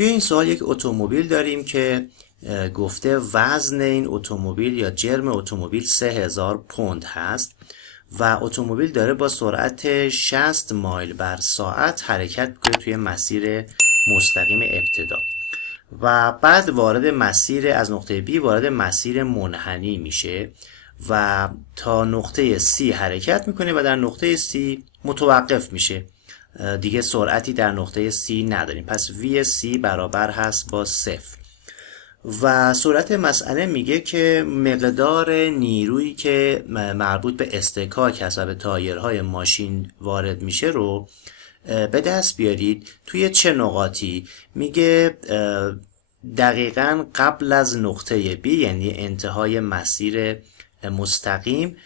توی این سوال یک اتومبیل داریم که گفته وزن این اتومبیل یا جرم اتومبیل 3000 پوند هست و اتومبیل داره با سرعت 60 مایل بر ساعت حرکت میکنه توی مسیر مستقیم ابتدا و بعد وارد مسیر از نقطه B وارد مسیر منحنی میشه و تا نقطه C حرکت میکنه و در نقطه C متوقف میشه. دیگه سرعتی در نقطه C نداریم، پس VC برابر هست با 0 و سرعت مسئله میگه که مقدار نیرویی که مربوط به اصطکاک هست و به تایرهای ماشین وارد میشه رو به دست بیارید توی چه نقاطی. میگه دقیقاً قبل از نقطه B یعنی انتهای مسیر مستقیم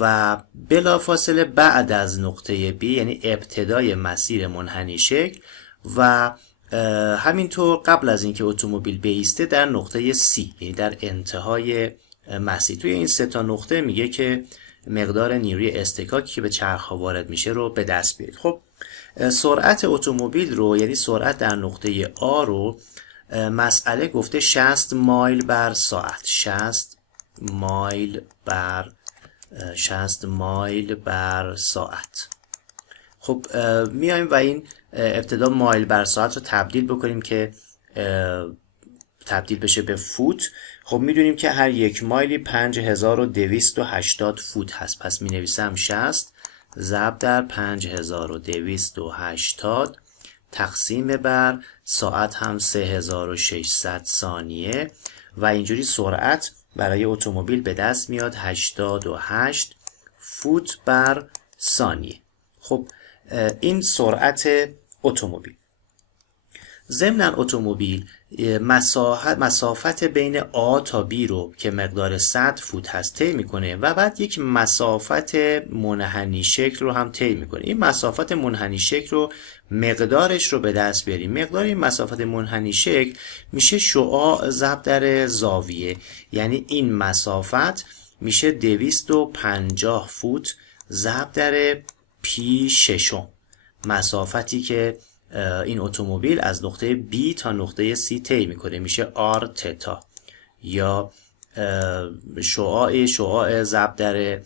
و بلافاصله بعد از نقطه B یعنی ابتدای مسیر منحنی شکل و همینطور قبل از اینکه اتومبیل بایسته در نقطه C یعنی در انتهای مسیر. توی این سه تا نقطه میگه که مقدار نیروی اصطکاکی که به چرخ‌ها وارد میشه رو به دست بیارید. خب سرعت اتومبیل رو یعنی سرعت در نقطه A رو مسئله گفته 60 مایل بر ساعت 60 مایل بر ساعت. خب میایم و این ابتدا مایل بر ساعت رو تبدیل بکنیم که تبدیل بشه به فوت. خب میدونیم که هر یک مایلی 5280 فوت هست، پس می نویسم 60 ضرب در 5280 تقسیم بر ساعت هم 3600 ثانیه و اینجوری سرعت برای اتومبیل به دست میاد 88 فوت بر ثانیه. خب این سرعت اتومبیل. ضمناً اتومبیل مسافت بین A تا B رو که مقدار 100 فوت هست طی میکنه و بعد یک مسافت منحنی شکل رو هم طی میکنه. این مسافت منحنی شکل رو مقدارش رو به دست بیاریم. مقدار این مسافت منحنی شکل میشه شعاع ضرب در زاویه، یعنی این مسافت میشه 250 فوت ضرب در پی ششم، مسافتی که این اتومبیل از نقطه B تا نقطه C طی میکنه میشه R تتا یا شعاع ضرب در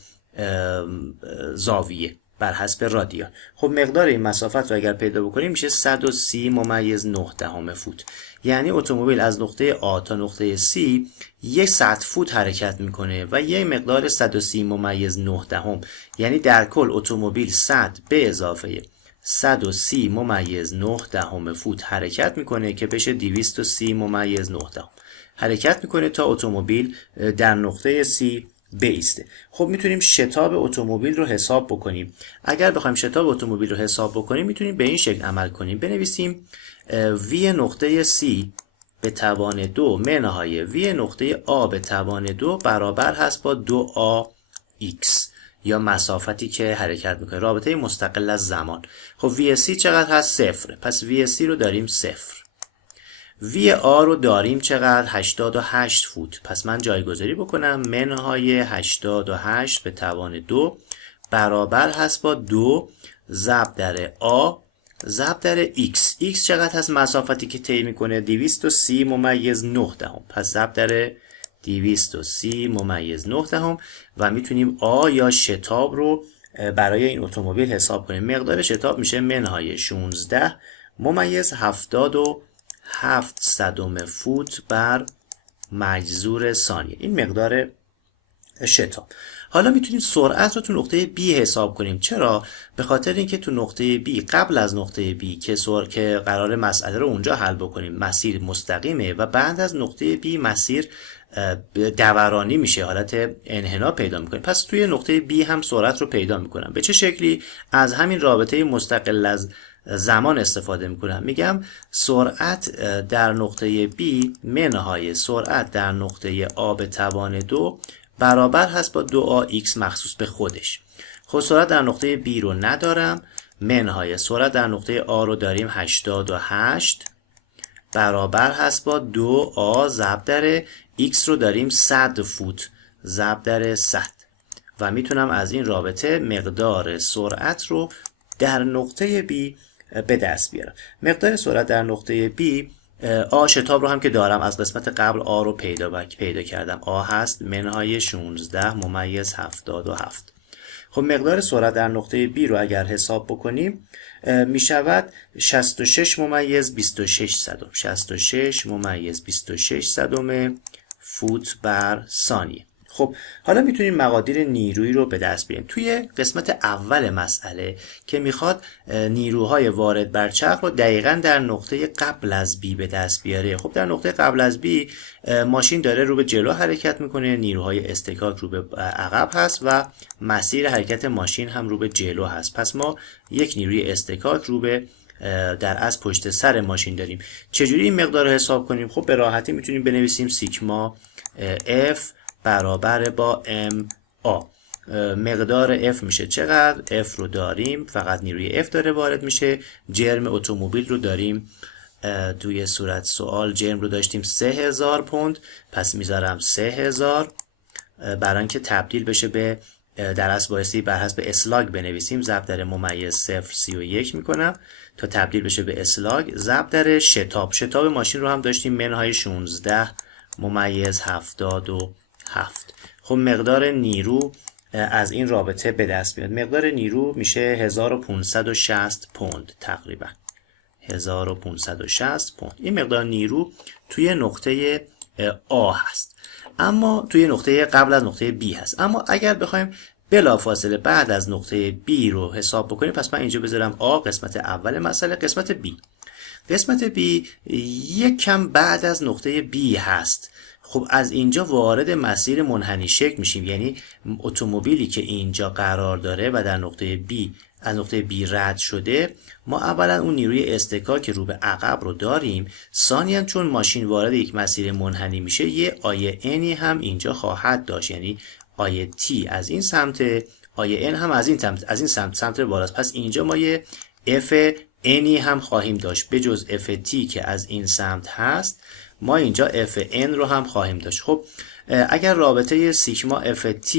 زاویه بر حسب رادیان. خب مقدار این مسافت رو اگر پیدا بکنیم میشه 130.9 فوت، یعنی اتومبیل از نقطه A تا نقطه C 100 فوت حرکت میکنه و یه مقدار 130.9 یعنی در کل اتومبیل 100 به اضافه 130.9 فوت حرکت میکنه که بشه 230.9 حرکت میکنه تا اتومبیل در نقطه C بایسته. خب میتونیم شتاب اتومبیل رو حساب بکنیم. اگر بخوایم شتاب اتومبیل رو حساب بکنیم میتونیم به این شکل عمل کنیم. بنویسیم V نقطه C به توان 2 منهای V نقطه A به توان 2 برابر هست با 2AX یا مسافتی که حرکت میکنه، رابطه مستقل از زمان. خب VC چقدر هست؟ 0. پس VC رو داریم 0. VA رو داریم چقدر؟ 88 فوت. پس من جایگذاری بکنم منهای 88 به توان 2 برابر هست با 2 ضرب در A ضرب در X. X چقدر هست؟ مسافتی که طی میکنه 230.9 پس ضرب در 230.9 و میتونیم آ یا شتاب رو برای این اتومبیل حساب کنیم. مقدار شتاب میشه منهای 16 ممیز 77 صدم فوت بر مجذور ثانیه. این مقدار شتاب. حالا میتونیم سرعت رو تو نقطه B حساب کنیم. چرا؟ به خاطر اینکه تو نقطه B قبل از نقطه B که قرار مسئله رو اونجا حل بکنیم مسیر مستقیمه و بعد از نقطه B مسیر دورانی میشه، حالت انحنا پیدا میکنه. پس توی نقطه B هم سرعت رو پیدا میکنم. به چه شکلی؟ از همین رابطه مستقل از زمان استفاده میکنم. میگم سرعت در نقطه B منهای سرعت در نقطه A به توان 2 برابر هست با 2AX مخصوص به خودش. خب سرعت در نقطه B رو ندارم، منهای سرعت در نقطه A رو داریم 88 برابر هست با 2A ضرب در X رو داریم 100 فوت ضرب در 100 و میتونم از این رابطه مقدار سرعت رو در نقطه B به دست بیارم. مقدار سرعت در نقطه B آ شتاب رو هم که دارم از قسمت قبل آ رو پیدا کردم. آ هست منهای 16 ممیز 77. خب مقدار سرعت در نقطه B رو اگر حساب بکنیم می شود 66 ممیز 26 صدم. 66 ممیز 26 صدم فوت بر ثانیه. خب حالا میتونیم مقادیر نیرویی رو به دست بیاریم. توی قسمت اول مسئله که میخواد نیروهای وارد بر چرخ رو دقیقاً در نقطه قبل از B به دست بیاره. خب در نقطه قبل از B ماشین داره رو به جلو حرکت میکنه، نیروهای اصطکاک رو به عقب هست و مسیر حرکت ماشین هم رو به جلو هست. پس ما یک نیروی اصطکاک رو به در از پشت سر ماشین داریم. چجوری این مقدار رو حساب کنیم؟ خب به راحتی میتونیم بنویسیم سیگما F برابر با MA. مقدار F میشه چقدر؟ F رو داریم، فقط نیروی F داره وارد میشه. جرم اتومبیل رو داریم توی صورت سوال جرم رو داشتیم 3000 پوند، پس میذارم 3000 برای اینکه تبدیل بشه به در اصل بایستی بر حسب اسلاگ بنویسیم. ضرب در ممیز 0.31 میکنم تا تبدیل بشه به اسلاگ. ضرب در شتاب ماشین رو هم داشتیم منهای 16 ممیز 77. خب مقدار نیرو از این رابطه به دست میاد. مقدار نیرو میشه 1560 پوند تقریبا. 1560 پوند. این مقدار نیرو توی نقطه A هست، اما توی نقطه قبل از نقطه B هست. اما اگر بخوایم بلافاصله بعد از نقطه B رو حساب بکنیم، پس من اینجا بذارم A قسمت اول مسئله. قسمت B یک کم بعد از نقطه B هست. خب از اینجا وارد مسیر منحنی شکل میشیم، یعنی اتومبیلی که اینجا قرار داره و در نقطه B از نقطه B رد شده، ما اولا اون نیروی اصطکاک رو به عقب رو داریم، ثانیاً چون ماشین وارد یک مسیر منحنی میشه یه آی N هم اینجا خواهد داشت، یعنی آی T از این سمت، آی N هم از این سمت بالاست. پس اینجا ما یه F N هم خواهیم داشت به جز F T که از این سمت هست. ما اینجا F N رو هم خواهیم داشت. خب اگر رابطه سیگما F T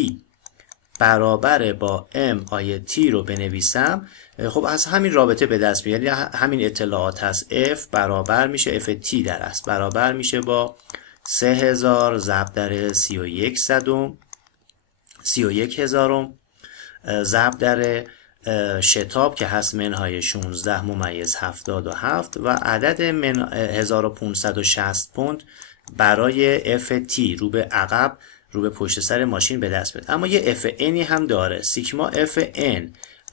برابر با M آی T رو بنویسم، خب از همین رابطه به دست میاد، یعنی همین اطلاعات هست. F برابر میشه F T در است برابر میشه با 3000 ضرب در 31 صدم 31 هزارم ضرب در شتاب که هست منهای 16 ممیز 77 و عدد 1560 پوند برای FT رو به عقب رو به پشت سر ماشین به دست بیاد. اما یه FN هم داره. سیگما FN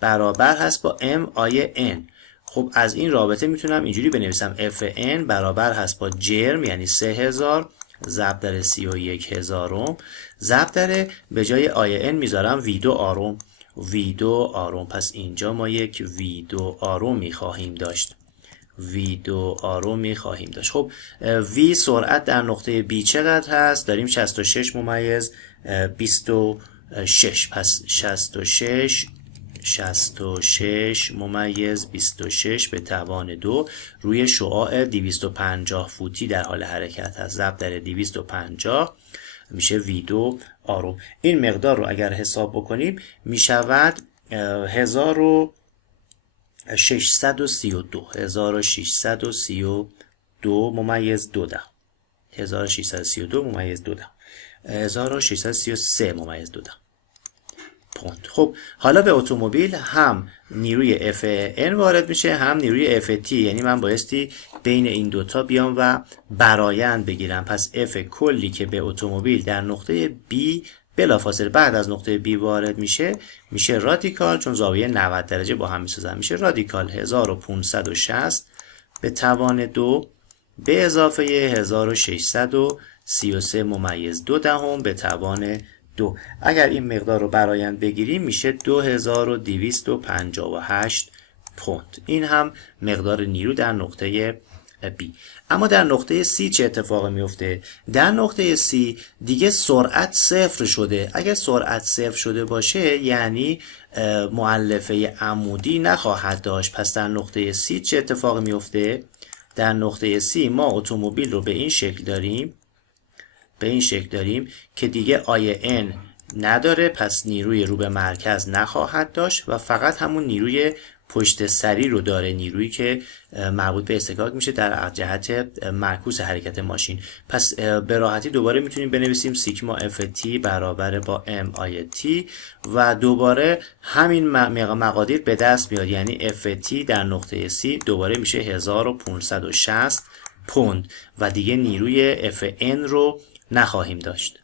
برابر هست با M آی N. خب از این رابطه میتونم اینجوری بنویسم FN برابر هست با جرم یعنی 3000 ضرب در 31 هزارم ضرب در به جای آی N میذارم V2 آروم V2 آروم. پس اینجا ما یک V2 آروم میخواهیم داشت. V2 آروم میخواهیم داشت. خب V سرعت در نقطه B چقدر هست؟ داریم 66 ممیز 26. پس 66 ممیز 26 به توان 2 روی شعاع 250 فوتی در حال حرکت هست. ضرب در 250 میشه V2 آروم. این مقدار رو اگر حساب بکنیم میشود 1632 ممیز 2 ده 1632 ممیز 2 ده 1633 ممیز 2 ده پوند. خب حالا به اتومبیل هم نیروی FN وارد میشه هم نیروی FT، یعنی من بایستی بین این دوتا بیام و برایند بگیرم. پس F کلی که به اتومبیل در نقطه B بلافاصله بعد از نقطه B وارد میشه رادیکال، چون زاویه 90 درجه با هم میسازن، میشه رادیکال 1560 به توان 2 به اضافه 1633 ممیز 2 دهم به توان 2. اگر این مقدار رو برایند بگیریم میشه 2258 پوند. این هم مقدار نیرو در نقطه B. اما در نقطه C چه اتفاقی میفته؟ در نقطه C دیگه سرعت صفر شده. اگر سرعت صفر شده باشه یعنی مؤلفه عمودی نخواهد داشت. پس در نقطه C چه اتفاقی میفته؟ در نقطه C ما اتومبیل رو به این شکل داریم که دیگه آی N نداره، پس نیروی رو به مرکز نخواهد داشت و فقط همون نیروی پشت سری رو داره، نیرویی که مربوط به اصطکاک میشه در جهت معکوس حرکت ماشین. پس به راحتی دوباره میتونیم بنویسیم سیگما اف تی برابر با ام آی تی و دوباره همین مقادیر به دست میاد، یعنی اف تی در نقطه سی دوباره میشه 1560 پوند و دیگه نیروی اف ان رو نخواهیم داشت.